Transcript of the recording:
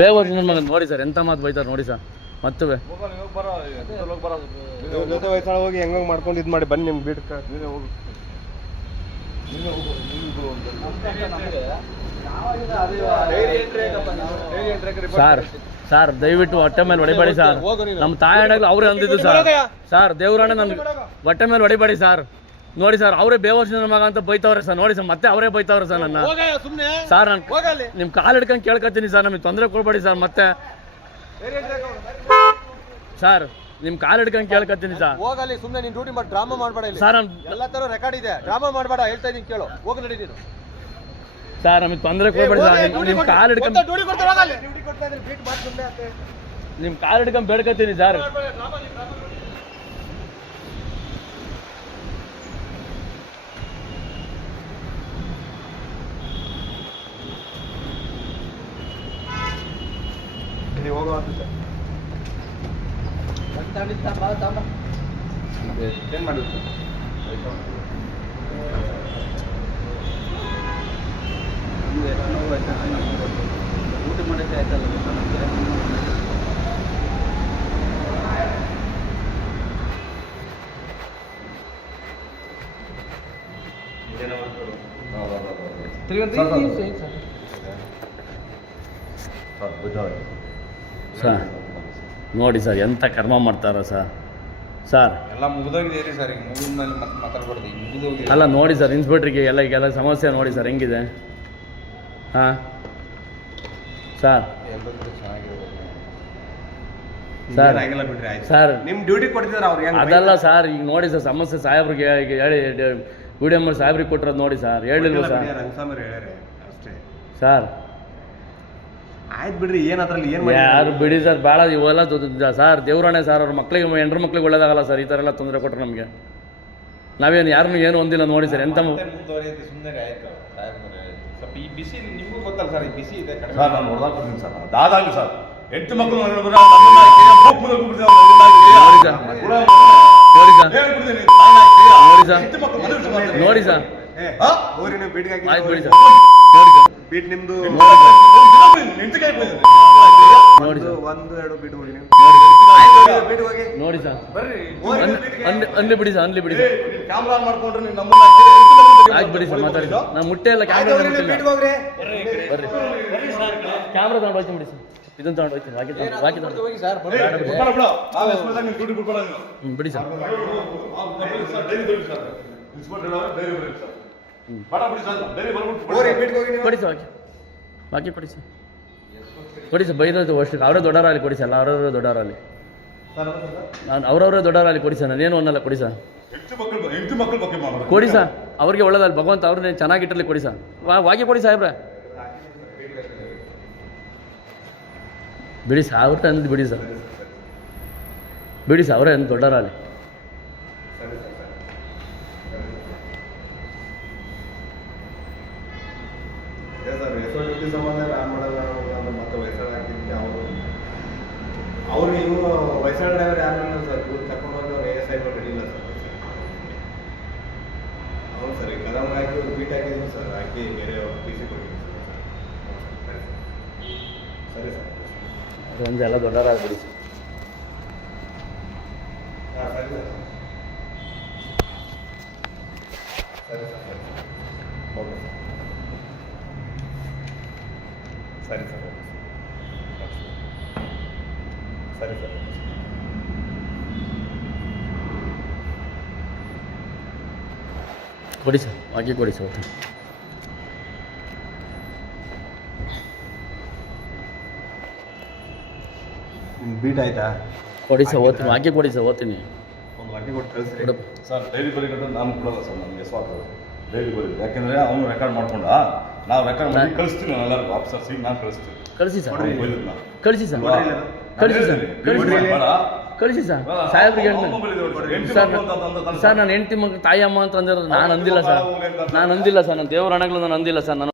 ಬೇಗ ನನ್ನ ನೋಡಿ ಸರ್ ಎಂತ ಮಾತು ಬೈತಾರ ನೋಡಿ ಸರ್. ಮತ್ತೆ ಜೊತೆ ವಯಸ್ಸಾಳ ಹೋಗಿ ಹೆಂಗ ಮಾಡ್ಕೊಂಡು ಇದು ಮಾಡಿ ಬನ್ನಿ ನಿಮ್ಗೆ ಬಿಟ್ಟು ಸಾರ್ ಹೋಗು. ಸರ್ ಸರ್ ದಯವಿಟ್ಟು ಹೊಟ್ಟೆ ಮೇಲೆ ಹೊಡಿಬೇಡಿ ಸರ್. ನಮ್ಮ ತಾಯಿ ಅವರೇ ಅಂದಿದ್ದು ಸರ್. ಸರ್ ದೇವ್ರಣ್ಣ ನಮ್ಗೆ ಹೊಟ್ಟೆ ಮೇಲೆ ಹೊಡಿಬೇಡಿ ಸರ್. ನೋಡಿ ಸರ್ ಅವರೇ ಬೇವರ್ಷ ಮಗ ಅಂತ ಬೈತವ್ರೆ ಸರ್. ನೋಡಿ ಸರ್ ಮತ್ತೆ ಅವರೇ ಬೈತವ್ರೆ ಸರ್ ನನ್ನ. ಸರ್ ನಾನು ನಿಮ್ಮ ಕಾಲು ಹಿಡ್ಕೊಂಡು ಕೇಳ್ಕೊತೀನಿ ಸರ್ ನಮಗೆ ತೊಂದರೆ ಕೊಡ್ಬೇಡಿ ಸರ್ ಮತ್ತೆ. ಸರ್ ನಿಮ್ ಕಾಲ್ ಹಿಡ್ಕೊಂಡು ಕೇಳ್ಕೊತೀನಿ ಸರ್. ಹೋಗಲಿ ಸುಮ್ಮನೆ ನೀನ್ ಡ್ಯೂಟಿ ಮಾಡಿ ಡ್ರಾಮಾ ಮಾಡಬೇಡ ಇಲ್ಲಿ. ಸರ್ ಎಲ್ಲ ತರ ರೆಕಾರ್ಡ್ ಇದೆ. ಡ್ರಾಮಾ ಮಾಡಬೇಡ ಹೇಳ್ತಾ ಇದೀನಿ ಕೇಳು. ಹೋಗಿ ನಡಿ ನೀನು. ಸರ್ ನಮಗೆ ತೊಂದರೆ ಕೊಡ್ಬೇಡಿ ಸರ್. ನಿಮ್ ಕಾಲ್ ಹಿಡ್ಕೊಂಡು ಡ್ಯೂಟಿ ಕಾಲ್ ಹಿಡ್ಕೊಂಡ್ ನಿಮ್ಮ ಕಾಲು ಹಿಡ್ಕೊಂಡು ಬೇಡ್ಕೊತೀನಿ ಸರ್. ನೀವು ಹೋಗೋ ಅಂತ ಏನು ಮಾಡಿದ್ರು ಊಟ ಮಾಡಿದ್ರೆ ಆಯ್ತಲ್ಲ ಸರ್ ನೋಡಿ ಸರ್ ಎಂಥ ಕರ್ಮ ಮಾಡ್ತಾರ ಸರ್ ಸರ್. ಎಲ್ಲ ಮುಗಿದೋಗಿದೆ ಸರ್ ಈಗ ಮುಗಿದ ಮೇಲೆ ಮತ್ತೆ ಮಾತಾಡ್ಬಾರ್ದು ಈಗ ಮುಗಿದೋಗಿದೆ. ಅಲ್ಲ ನೋಡಿ ಸರ್ ಇನ್ಸ್ಪೆಕ್ಟ್ರಿಗೆ ಎಲ್ಲ ಈಗೆಲ್ಲ ಸಮಸ್ಯೆ ನೋಡಿ ಸರ್ ಹೆಂಗಿದೆ? ಹಾಂ. ಸರ್. ಎಲ್ಲರಿಗೂ ಸರ್. ಆಗಿಲ್ಲ ಬಿಡ್ರಿ ಆಯ್ತು. ಸರ್. ನಿಮ್ ಡ್ಯೂಟಿ ಕೊಡ್ತಿದ್ರೆ ಅವ್ರಿಗೆ ಹೆಂಗ್ ಅದಲ್ಲ ಸರ್ ಈಗ ನೋಡಿ ಸರ್ ಸಮಸ್ಯೆ ಸಾಹೇಬ್ರಿಗೆ ಈಗ ಹೇಳಿ ವಿಡಿಯೋ ಸಾಹೇಬ್ರಿಗೆ ಕೊಟ್ಟಿರೋದು ನೋಡಿ ಸರ್ ಹೇಳಿಲ್ವ ಸರ್? ರಂಗಸ್ವಾಮಿ ಹೇಳ್ಯಾರೆ ಅಷ್ಟೇ. ಸರ್. ಆಯ್ತು ಬಿಡ್ರಿ ಏನ್ ಅದ್ರಲ್ಲಿ ಏನ್ ಯಾರು ಬಿಡಿ ಸರ್ ಭಾಳ ಇವೆಲ್ಲ ಸರ್ ದೇವ್ರಾಣೆ ಸರ್ ಅವ್ರ ಮಕ್ಳಿಗೆ ಹೆಂಡ್ರ ಮಕ್ಳಿಗೆ ಒಳ್ಳೇದಾಗಲ್ಲ ಸರ್ ಈ ಥರ ಎಲ್ಲ ತೊಂದರೆ ಕೊಟ್ರೆ ನಮಗೆ. ನಾವೇನು ಯಾರನ್ನೂ ಏನು ಒಂದಿಲ್ಲ ನೋಡಿ ಸರ್ ಎಂತ ಮು- ಮುಂದುವರಿಯುತ್ತೆ ಸುಮ್ಮನೆ ಆಯ್ತು ಸಾಹೇಬ್ರೆ. ಸ್ವಲ್ಪ ಈ ಬಿಸಿ ನಿಮಗೂ ಗೊತ್ತಲ್ಲ ಸರ್ ಈ ಬಿಸಿ ಇದೆ ಕಡಿಮೆ. ಸರ್ ನಾನು ನೋಡ್ದಾಗ ಬರ್ತೀನಿ ಸರ್ ಅದಾಗಲಿ ಸರ್. ಹೆಂಡತಿ ಮಕ್ಕಳು ನೋಡಿದ್ರೆ ನಮ್ಮನ್ನ ಕೇಳಿ ಹೋಗ್ ಮುಂದೆ ಹೋಗ್ಬಿಡ್ತೀವಿ, ಅವ್ರನ್ನ ನೋಡಿ ಸರ್. ಬಿಟ್ ನೋಡಿ ಸರ್. ಹೇಳ್ಬಿಡ್ತೀನಿ, ತಾಯಿನ ಕೇಳಿ. ನೋಡಿ ಸರ್. ಹೆಂಡತಿ ಮಕ್ಕಳು ಮದುವೆ ಮಾಡ್ತಾರೆ. ನೋಡಿ ಸರ್. ಏ ಹಾ? ಹೋಗ್ರಿ ನೀವು ಬೀಟ್ಗೆ ಆಯ್ತು ಬಿಡಿ ಸರ್. ನೋಡಿ ಸರ್. ಬೀಟ್ ನಿಮ್ದು ನೋಡಿ ಸರ್ ಒಂದು ಎರಡು ಹೋಗಿ ನೀವು ನೋಡಿ ಬೀಟ್ ಹೋಗಿ ನೋಡಿ ಸರ್ ಬರ್ರಿ ಅನ್- ಅನ್- ಅನ್ಲಿ ಬಿಡಿ ಸರ್ ಅನ್ಲಿ ಬಿಡಿ ಕ್ಯಾಮ್ರಾ ಮಾಡ್ಕೊಂಡ್ರೆ ಹೆಂಡತಿ ಮಕ್ಕಳು ಬಗ್ಗೆ ಆಯ್ತು ಬಿಡಿ ಸರ್ ಮಾತಾಡಿ ಮಾತಾಡಿದ್ದು? ನಾನು ಮುಟ್ಟೆ ಎಲ್ಲ ಕ್ಯಾಮ್ರಾ ಬರ್ರಿ ಬೀಟ್ಗೆ ಹೋಗ್ರಿ ಬರ್ರಿ ಕ್ಯಾಮ್ರಾ ತಗೊಂಡು ಹೋಗ್ತೀನಿ ಬಿಡಿ ಸರ್ ಇದನ್ನ ತಗೊಂಡು ಹೋಗ್ತೀನಿ ವಾಕಿ ತಗೊಂಡು ವಾಕಿ ತಗೊಂಡು ಹೋಗಿ ಏ, ಬಿಡ್ಬೇಡ, ಬಿಡು. ನಾವು ಎಸ್ಪೆಷಲ್ ನೀನು ಡ್ಯೂಟಿ ಬಿಡ್ಬೇಡ ನೀವು. ಬಿಡಿ ಸರ್ ಆ, ಬರ್ರಿ ಸರ್, ಡೈರಿ ಬಿಡಿ ಸರ್. ಇನ್ಸ್ಪೆಕ್ಟರ್ ಹೇಳೋರು ಡೈರಿ ಬರ್ರಿ ಸರ್. ಬೇಡ ಬಿಡಿ ಸರ್, ಡೈರಿ ಬರ್ಬಿಟ್ಟು ಬಿಡಿ ಹೋಗ್ರಿ ಸರ್. ನೀವು ಕೊಡಿ ವಾಕಿ ಕೊಡಿ ಸರ್. ಕೊಡಿ ಸರ್ ಬೈದೋದು ವರ್ಷಕ್ಕೆ. ಅವರೇ ದೊಡ್ಡವರಲ್ಲಿ ಕೊಡಿ ಸರ್ ಅಲ್ಲ ಅವರವರೇ ದೊಡ್ಡವರಲ್ಲಿ ನಾನು ಅವರವರೇ ದೊಡ್ಡವರಲ್ಲಿ ಕೊಡಿ ಸರ್ ನಾನೇನು ಅನ್ನಲ್ಲ ಕೊಡಿ ಸರ್. ಕೊಡಿ ಸರ್ ಅವ್ರಿಗೆ ಒಳ್ಳೇದಲ್ಲ ಭಗವಂತ ಅವ್ರನ್ನೇ ಚೆನ್ನಾಗಿಟ್ಟಲ್ಲಿ ಕೊಡಿ ಸರ್. ವಾ ವಾಗಿ ಕೊಡಿ ಸಾಹೇಬ್ರೆ. ಬಿಡಿ ಸರ್ ಅವ್ರ ಅಂದ್ ಬಿಡಿ ಸರ್. ಬಿಡಿ ಸರ್ ಅವರೇ ಅಂದ್ ಎಷ್ಟೋ ಡ್ಯೂಟಿ ಸಂಬಂಧ ನಾನು ಅಂತ ಮತ್ತೆ ವಯಸ್ಸಾಳ ಹಾಕಿದ್ದೆ ಅವರು ಅವ್ರು ಇವರು ವಯಸ್ಸಾಳ ಡ್ರೈವರ್ ಯಾರು ಇಲ್ಲ ಸರ್ ಇವ್ರು ಕರ್ಕೊಂಡು ಹೋಗಿ ಅವ್ರು ಎಸ್ ಐ ಇಲ್ಲ ಸರ್ ಹೌದು ಸರ್ ಈಗ ಕದಮ್ ಹಾಕಿ ಒಂದು ಬೀಟ್ ಹಾಕಿದ್ರು ಸರ್ ಹಾಕಿ ಬೇರೆ ಟಿ ಸಿ ಕೊಟ್ಟಿದ್ರು ಸರ್ ಸರಿ ಸರ್ ಒಂದು ಎಲ್ಲ ದೊಡ್ಡದಾಗ್ಬಿಡಿ. ಬಿಡಿ ಸರ್ ಹಾಂ ಸರಿ ಸರ್ ಸರಿ ಸರ್ ಸರಿ ಓಕೆ ಸರ್ ಸರಿ ಸರ್ ಓಕೆ ಸರಿ. ಸರ್ ಕೊಡಿ ಸರ್ ಹಾಗೆ ಕೊಡಿ ಸರ್. ಬೀಟ್ ಆಯ್ತಾ? ಕೊಡಿ ಸರ್ ಓದ್ತೀನಿ ಹಾಗೆ ಕೊಡಿ ಸರ್ ಓದ್ತೀನಿ. ಒಂದು ಹಾಗೆ ಕೊಟ್ಟು ಕಳಿಸ್ರಿ. ಸರ್ ಡೈರಿ ಬರೀ ನಾನು ಕೊಡಲ್ಲ ಸರ್ ನನಗೆ ಸ್ವಾಗತ. ಡೈರಿ ಬರೀ ಯಾಕೆಂದರೆ ಅವನು ರೆಕಾರ್ಡ್ ಮಾಡ್ಕೊಂಡ. ನಾವು ರೆಕಾರ್ಡ್ ಮಾಡಿ ಕಳಿಸ್ತೀನಿ ನಾನು ಎಲ್ಲರಿಗೂ. ಆಫೀಸರ್ಸಿಗೆ ನಾನು ಕಳಿಸ್ತೀನಿ. ಕಳಿಸಿ ಸರ್. ಕಳಿಸಿ ಸರ್? ಕಳಿಸಿ ಸರ್. ನಾನು ಕಳಿಸಿ ಸರ್. ಬೇಡ. ಕಳಿಸಿ ಸರ್. ಸಾಹೇಬ್ರಿಗೆ ಹೇಳ್ತೀನಿ. ಮೊಬೈಲ್ ಇದೆ ನೋಡಿ, ಹೆಂಡ್ತಿ ಸರ್ ಮಕ್ಕಳು ಅಂತ ಅಂದ ತಾನೆ ಸರ್ ನಾನು ಹೆಂಡತಿ ಮಗ ತಾಯಿ ಅಮ್ಮ ಅಂತ ಅಂದಿರೋದು ನಾನು ಅಂದಿಲ್ಲ ಸರ್. ನಾನು ಅಂದಿಲ್ಲ. ಸರ್. ನಾನು ದೇವರ ಹಣಗಳು ನಾನು ಅಂದಿಲ್ಲ ಸರ್. ನಾನು